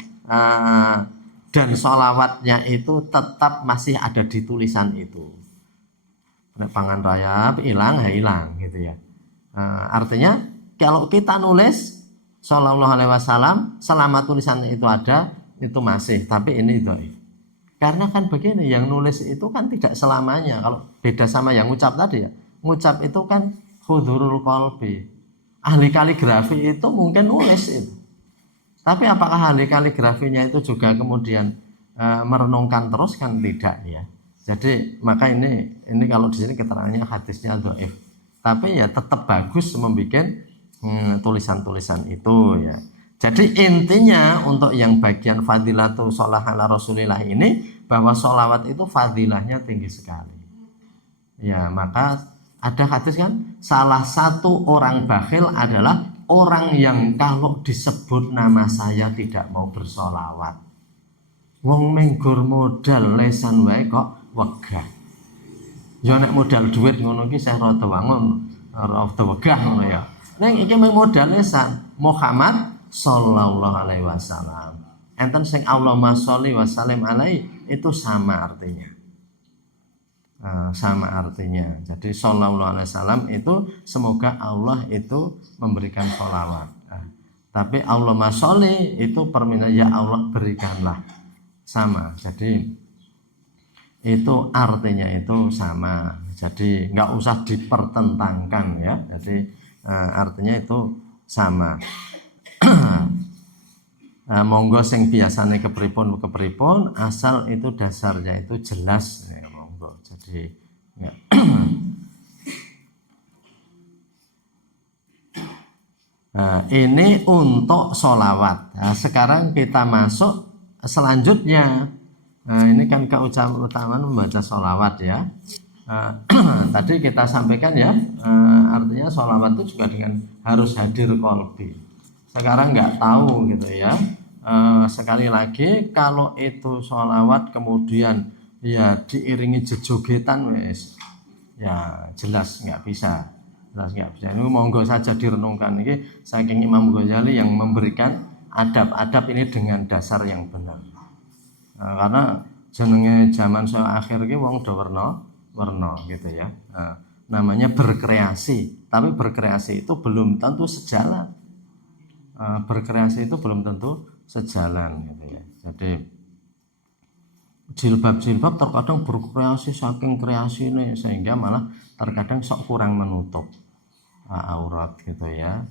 dan sholawatnya itu tetap masih ada di tulisan itu. Pangan raya hilang ya hilang gitu ya. Artinya kalau kita nulis sallallahu alaihi wasallam selama tulisan itu ada, itu masih, tapi ini dhaif. Karena kan begini, yang nulis itu kan tidak selamanya. Kalau beda sama yang ngucap tadi ya, ngucap itu kan hudhurul qalbi. Ahli kaligrafi itu mungkin nulis itu, tapi apakah ahli kaligrafinya itu juga kemudian merenungkan terus? Kan tidak ya. Jadi maka ini kalau di sini keterangannya hadisnya dhaif, tapi ya tetap bagus membuat tulisan-tulisan itu ya. Jadi intinya untuk yang bagian fadilatu sholawat ala Rasulillah ini, bahwa sholawat itu fadilahnya tinggi sekali. Ya, maka ada hadis kan, salah satu orang bakhil adalah orang yang kalau disebut nama saya tidak mau bersolawat. Wong menggur modal lesan wae kok wegah. Ya nek modal duit ngono iki saya rada wangun, rada wegah ngono ya. Ning iki modal lesan Muhammad sallallahu alaihi wasallam. Enten sing Allahumma sholli wa sallim alaihi, itu sama artinya. Sama artinya. Jadi sallallahu alaihi wasallam itu semoga Allah itu memberikan sholawat. Tapi Allahumma sholli itu permintaan ya Allah berikanlah. Sama. Jadi itu artinya itu sama. Jadi nggak usah dipertentangkan ya. Jadi artinya itu sama. Monggo sing biasane kepripun asal itu dasarnya itu jelas ya, monggo. Jadi ya. Ini untuk sholawat. Sekarang kita masuk selanjutnya. Ini kan keutamaan membaca sholawat ya. Tadi kita sampaikan ya, artinya sholawat itu juga dengan harus hadir qalbi. Sekarang nggak tahu gitu ya. Sekali lagi kalau itu sholawat kemudian ya diiringi jejogetan wes, ya jelas nggak bisa. Ini monggo saja direnungkan. Ini saking Imam Ghazali yang memberikan adab-adab ini dengan dasar yang benar. Karena jenenge zaman saya akhir ini wong do werna gitu ya. Namanya berkreasi, tapi berkreasi itu belum tentu sejalan. Berkreasi itu belum tentu sejalan gitu ya. Jadi jilbab terkadang berkreasi saking kreasi ini sehingga malah terkadang sok kurang menutup aurat gitu ya.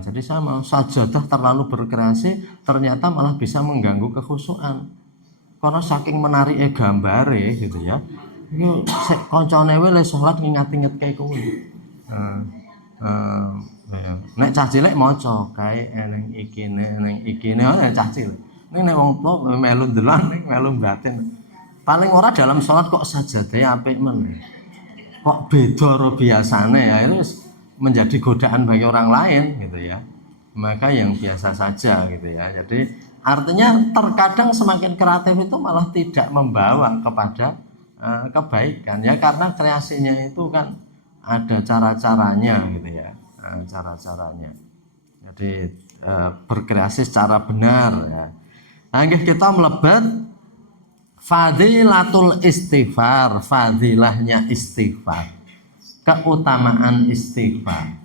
Jadi sama sajadah terlalu berkreasi ternyata malah bisa mengganggu kekhusyuan karena saking menarik gambare gitu ya. Yo koncone wae le salat ngingat-inget kae kuwi. Nek cah cilik maca kae ning ikine cah cilik. Ning nek wong tuwa melu ndelok ning melu batin. Paling ora dalam sholat kok sajadahe apik men. Kok beda karo biasane ya itu menjadi godaan bagi orang lain gitu ya. Maka yang biasa saja gitu ya. Jadi artinya terkadang semakin kreatif itu malah tidak membawa kepada kebaikan ya, karena kreasinya itu kan ada cara-caranya gitu ya, cara-caranya. Jadi berkreasi secara benar ya. Nah, kita melebat fadilatul istighfar, fadilahnya istighfar, keutamaan istighfar.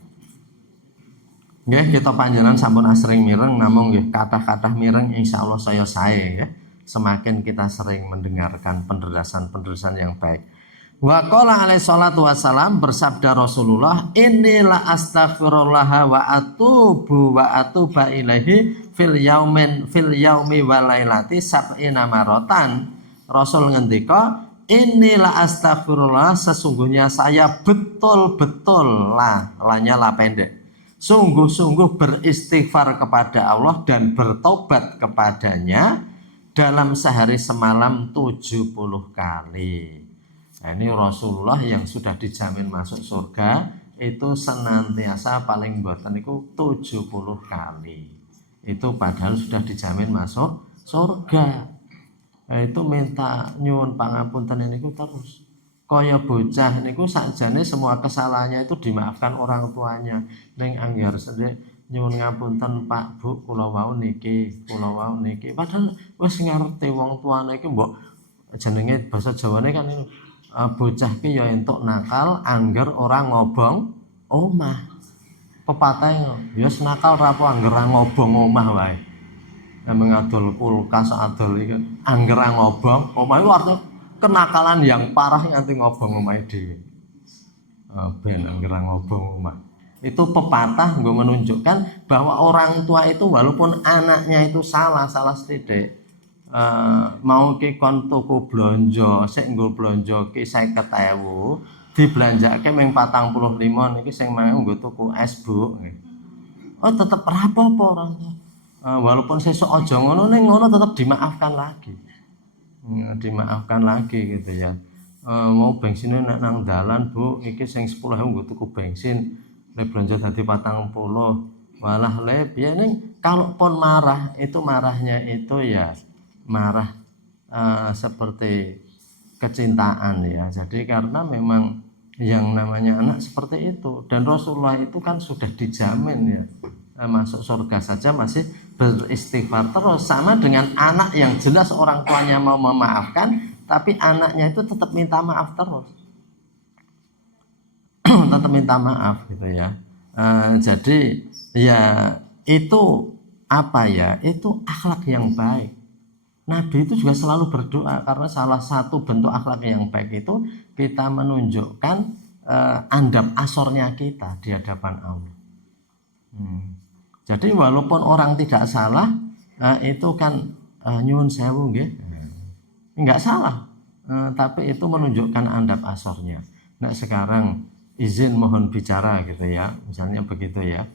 Nggih, kita panjenengan sampun asring mireng, namun nggih kathah-kathah mireng insyaallah saya sae ya. Semakin kita sering mendengarkan penjelasan-penjelasan yang baik. Wa qala alaihi salatu wasalam, bersabda Rasulullah, inilah astaghfirullah wa atuba ilaihi fil yaumi wal lailati sab'ina maratan. Rasul ngendika, inilah astaghfirullah, sesungguhnya saya betul-betul lanya pendek, sungguh-sungguh beristighfar kepada Allah dan bertobat kepadanya dalam sehari semalam 70 kali. Nah, ini Rasulullah yang sudah dijamin masuk surga itu senantiasa paling boten itu 70 kali. Itu padahal sudah dijamin masuk surga. Nah, itu minta nyuwun pangapunten niku terus. Kaya bocah niku sakjane semua kesalahannya itu dimaafkan orang tuanya. Ning angger sedek nyuwun ngapunten Pak Bu, kula wau niki. Padahal wis ngerti wong tuane iki mbok jenenge basa Jawane kan bocah ki ya entuk nakal angger ora ngobong omah. Pepatah ya nakal ra apa angger ra ngobong omah wae. Emang adol kulkas adol iki angger ra ngobong omah iku artinya kenakalan yang parah nganti ngobong omahe dhewe. Ben angger ra ngobong omah. Itu pepatah gue menunjukkan bahwa orang tua itu walaupun anaknya itu salah sithik, mau ki kon tuku blonjo sik nggo blonjo ki 50.000 dibelanjake ming 45 niki sing mau nggo tuku es Bu. Oh tetep apa-apa orang tua. Walaupun sesuk aja ngono ning ngono tetep dimaafkan lagi. Dimaafkan lagi gitu ya. Mau bensinnya nang dalan Bu, iki sing 10.000 nggo tuku bensin. Le belanja tadi 40 malah le ya ning kalaupun marah itu marahnya itu ya marah seperti kecintaan ya. Jadi karena memang yang namanya anak seperti itu, dan Rasulullah itu kan sudah dijamin ya masuk surga saja masih beristighfar terus, sama dengan anak yang jelas orang tuanya mau memaafkan tapi anaknya itu tetap minta maaf terus. Tetap minta maaf gitu ya. Jadi ya itu apa ya, itu akhlak yang baik. Nabi itu juga selalu berdoa karena salah satu bentuk akhlak yang baik itu kita menunjukkan andap asornya kita di hadapan Allah. Jadi walaupun orang tidak salah itu kan nyuwun sewu nggih, enggak salah, tapi itu menunjukkan andap asornya. Nah sekarang izin mohon bicara gitu ya, misalnya begitu ya.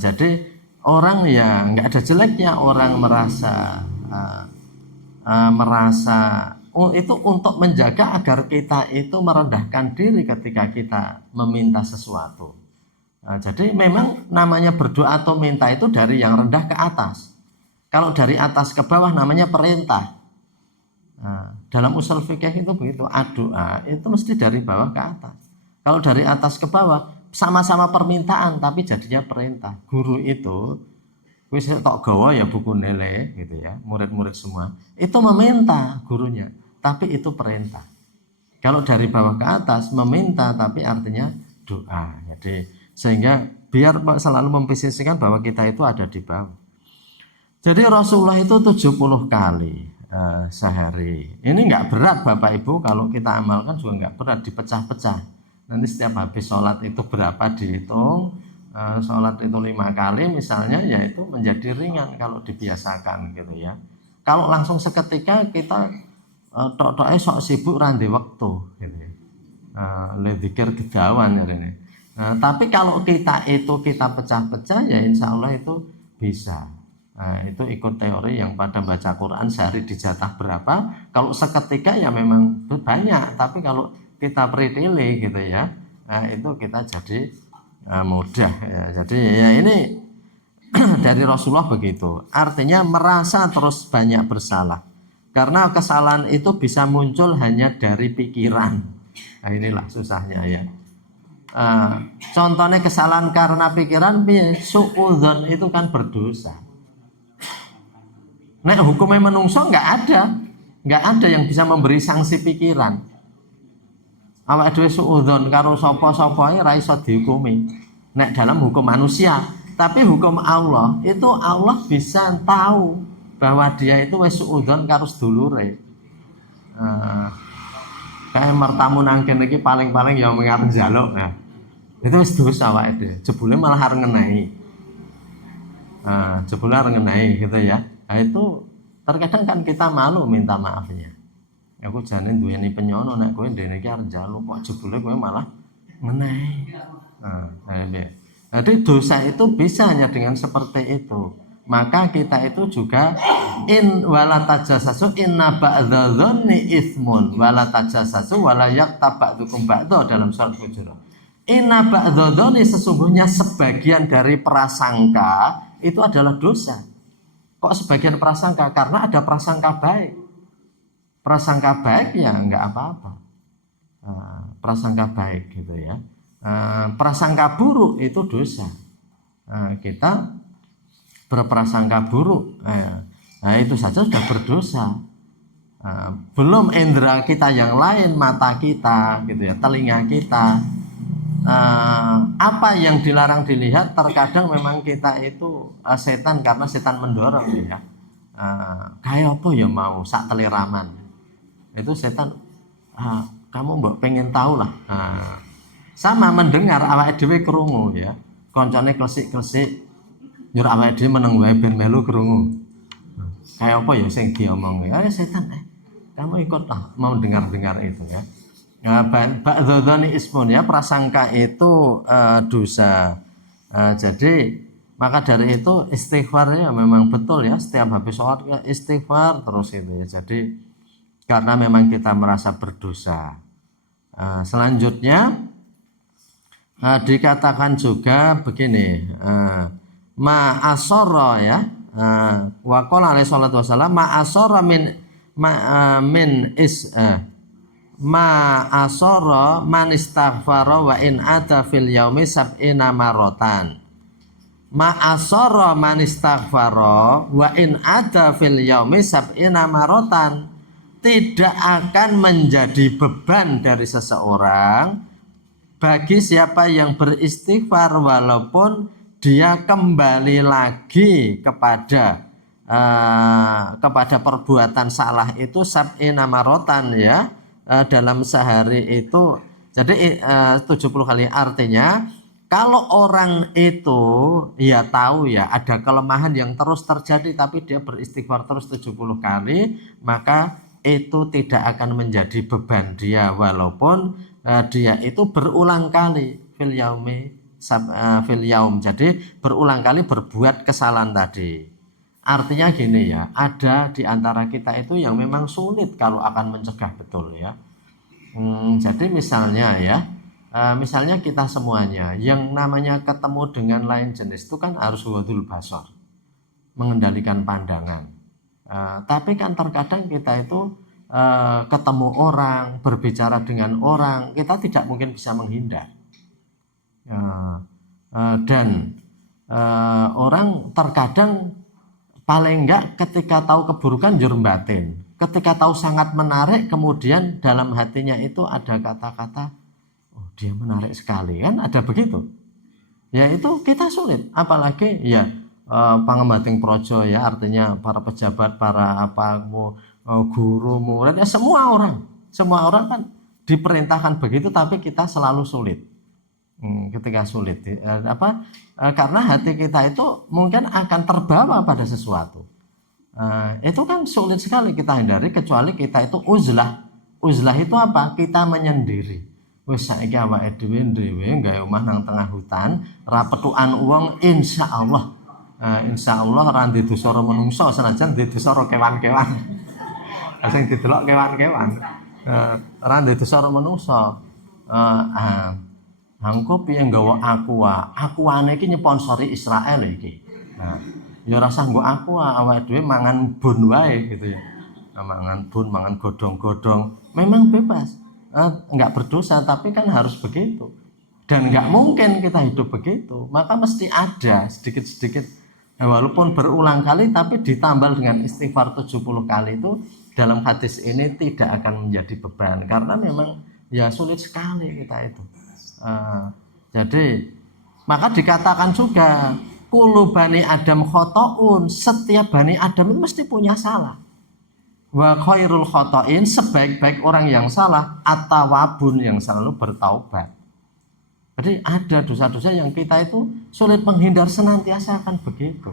Jadi orang ya nggak ada jeleknya orang merasa itu untuk menjaga agar kita itu merendahkan diri ketika kita meminta sesuatu. Jadi memang namanya berdoa atau minta itu dari yang rendah ke atas. Kalau dari atas ke bawah namanya perintah. Dalam usul fikih itu begitu, doa itu mesti dari bawah ke atas. Kalau dari atas ke bawah sama-sama permintaan tapi jadinya perintah. Guru itu wis tok gawa ya buku nele gitu ya, murid-murid semua itu meminta gurunya, tapi itu perintah. Kalau dari bawah ke atas meminta tapi artinya doa. Jadi sehingga biar selalu memposisikan bahwa kita itu ada di bawah. Jadi Rasulullah itu 70 kali sehari. Ini enggak berat Bapak Ibu, kalau kita amalkan juga enggak berat, dipecah-pecah. Nanti setiap habis sholat itu berapa dihitung, sholat itu 5 kali misalnya, ya itu menjadi ringan kalau dibiasakan gitu ya. Kalau langsung seketika kita tok-toknya sok sibuk randi waktu gitu ya. Le zikir gedawan ya ini. Nah, tapi kalau kita pecah-pecah ya insya Allah itu bisa. Nah, itu ikut teori yang pada baca Quran sehari dijatah berapa. Kalau seketika ya memang banyak. Tapi kalau kita pretili gitu ya, nah, itu kita jadi mudah. Ya. Jadi ya ini dari Rasulullah begitu. Artinya merasa terus banyak bersalah. Karena kesalahan itu bisa muncul hanya dari pikiran. Nah, inilah susahnya ya. Contohnya kesalahan karena pikiran, suudzon itu kan berdosa. Nek hukumnya menungso nggak ada yang bisa memberi sanksi pikiran. Awak dhewe suudzon karo sapa-sapa ae ra iso dihukumi. Nek dalam hukum manusia, tapi hukum Allah itu Allah bisa tahu bahwa dia itu wis suudzon karo sedulure. Kayak mertamu nang kene iki paling-paling ya mengarep njaluk ya. Itu wis dosa awake dhewe. Jebule malah arep ngenehi. Jebule arep ngenehi gitu ya. Nah itu terkadang kan kita malu minta maafnya. Aku jane duweni penyono nek kowe ndene iki arep njaluk kok jebule kowe malah ngenehi. Jadi dosa itu bisa hanya dengan seperti itu. Maka kita itu juga wala tajassasu inna ba'dza dzanni itsmun wala tajassasu wala yaktab ba'dukum ba'dza dalam surat Hujurat. Inna ba'dza dzanni sesungguhnya sebagian dari prasangka itu adalah dosa. Kok sebagian prasangka? Karena ada prasangka baik. Prasangka baik ya enggak apa-apa. Prasangka baik gitu ya. Prasangka buruk itu dosa. Kita berprasangka buruk, nah itu saja sudah berdosa. Belum indera kita yang lain, mata kita, gitu ya, telinga kita. Apa yang dilarang dilihat, terkadang memang kita itu setan karena setan mendorong ya. Kayak apa ya mau sak teliraman. Itu setan. Kamu mbok pengen tahu lah. Sama mendengar awake dhewe krungu ya. Koncone klesik-klesik nyur awake dhewe meneng wae ben melu krungu. Kayak apa ya sing diomong ya setan kamu ikutlah mau dengar-dengar itu ya. Ba'dzadzani ismun ya, prasangka itu dosa. Jadi maka dari itu istighfarnya memang betul ya, setiap habis sholat ya istighfar terus itu ya. Jadi karena memang kita merasa berdosa. Selanjutnya dikatakan juga begini, ma asara ya, wa qala alaihi salatu wasallam ma asara ma asara man istaghfara wa in ada fil yaumi sab'ina maratan. Ma asara man istaghfara wa in ada fil yaumi sab'ina maratan. Tidak akan menjadi beban dari seseorang bagi siapa yang beristighfar walaupun dia kembali lagi kepada perbuatan salah itu sab'ina maratan ya, dalam sehari itu. Jadi 70 kali, artinya kalau orang itu ya tahu ya ada kelemahan yang terus terjadi tapi dia beristighfar terus 70 kali, maka itu tidak akan menjadi beban dia walaupun dia itu berulang kali fil yaum, jadi berulang kali berbuat kesalahan tadi. Artinya gini ya, ada di antara kita itu yang memang sulit kalau akan mencegah betul ya. Jadi misalnya ya, misalnya kita semuanya yang namanya ketemu dengan lain jenis itu kan harus ghadul basar, mengendalikan pandangan. Tapi kan terkadang kita itu ketemu orang, berbicara dengan orang, kita tidak mungkin bisa menghindar. Dan orang terkadang paling enggak ketika tahu keburukan jur batin, ketika tahu sangat menarik kemudian dalam hatinya itu ada kata-kata, oh dia menarik sekali, kan ada begitu ya. Itu kita sulit, apalagi ya pangembating projo ya, artinya para pejabat, para guru, murid ya, semua orang kan diperintahkan begitu, tapi kita selalu sulit. Ketika sulit karena hati kita itu mungkin akan terbawa pada sesuatu, itu kan sulit sekali kita hindari kecuali kita itu uzlah itu apa? Kita menyendiri. Wis saiki awake dhewe gawe omah nang tengah hutan, ra petukan wong insyaallah. Insyaallah ra ndek dosa karo menungsa senajan ndek dosa karo kewan-kewan. Sing didelok kewan-kewan. Ra ndek dosa karo menungsa. Engko piye nggawa aqua? Aquane iki nyponsori Israel iki. Ya ora usah nggo aqua, awake dhewe mangan bun wae gitu ya. Mangan bun, mangan godhong-godhong. Memang bebas. Enggak berdosa, tapi kan harus begitu. Dan enggak mungkin kita hidup begitu. Maka mesti ada sedikit-sedikit. Walaupun berulang kali, tapi ditambah dengan istighfar 70 kali itu dalam hadis ini tidak akan menjadi beban. Karena memang ya sulit sekali kita itu. Jadi maka dikatakan juga kullu bani Adam khotoun, setiap bani Adam itu mesti punya salah. Wa khairul khotoin, sebaik-baik orang yang salah at-tawwabun, yang selalu bertaubat. Jadi ada dosa-dosa yang kita itu sulit menghindar, senantiasa akan begitu.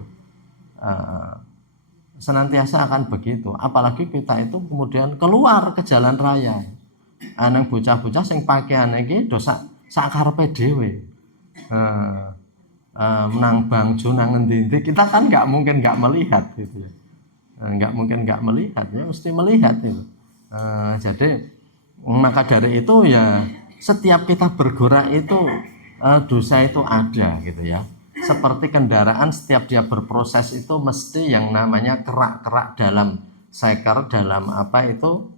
Senantiasa akan begitu. Apalagi kita itu kemudian keluar ke jalan raya. Nang bocah-bocah sing pakaiane iki dosa sak karepe dhewe. Nang bangjo nang endi-endi, kita kan nggak mungkin nggak melihat gitu ya. Nggak mungkin nggak melihat, ya mesti melihat itu. Jadi maka dari itu ya setiap kita bergerak itu dosa itu ada gitu ya. Seperti kendaraan setiap dia berproses itu mesti yang namanya kerak-kerak dalam seker, dalam apa itu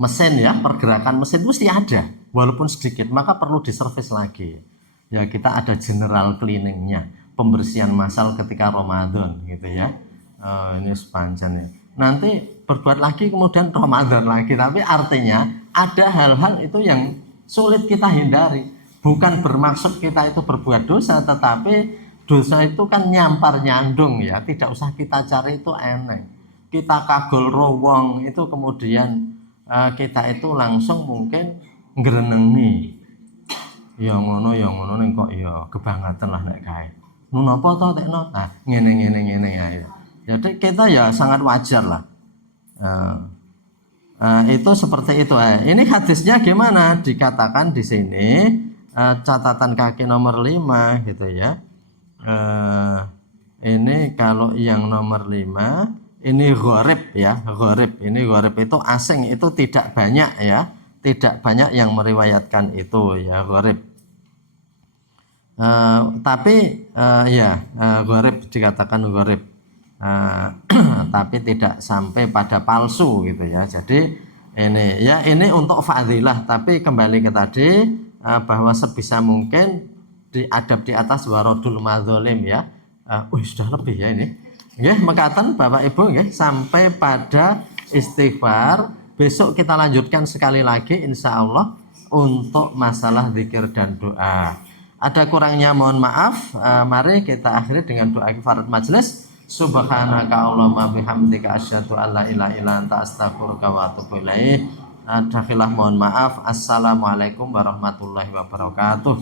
mesin ya, pergerakan mesin mesti ada walaupun sedikit, maka perlu diservis lagi. Ya kita ada general cleaningnya, pembersihan massal ketika Ramadan gitu ya. Ini sepanjang ya. Nanti berbuat lagi kemudian Ramadan lagi, tapi artinya ada hal-hal itu yang sulit kita hindari. Bukan bermaksud kita itu berbuat dosa, tetapi dosa itu kan nyampar nyandung ya, tidak usah kita cari itu eneng. Kita kagol rowong itu kemudian kita itu langsung mungkin ngrenengi. Ya ngono ning kok ya kebangetan lah nek kae. Nu napa to tekno? Nah, ngene ya. Jadi kita ya sangat wajar lah. Itu seperti itu. Ini hadisnya gimana? Dikatakan di sini catatan kaki nomor 5 gitu ya. Ini kalau yang nomor 5 ini gharib ya. Gharib. Ini gharib itu asing, itu tidak banyak ya. Tidak banyak yang meriwayatkan itu ya gharib. Tapi gharib, dikatakan gharib. Tapi tidak sampai pada palsu gitu ya. Jadi ini untuk fadilah, tapi kembali ke tadi bahwa sebisa mungkin diadab di atas warodul madzolim ya. Sudah lebih ya ini. Nggih, mekaten Bapak Ibu nggih, sampai pada istighfar. Besok kita lanjutkan sekali lagi insya Allah untuk masalah zikir dan doa. Ada kurangnya mohon maaf. Mari kita akhiri dengan doa kifarat majelis. Subhanaka Allahumma bihamdika asyhadu an la ilaha illa anta astaghfiruka wa atubu ilaik. Dakhilah mohon maaf. Assalamualaikum warahmatullahi wabarakatuh.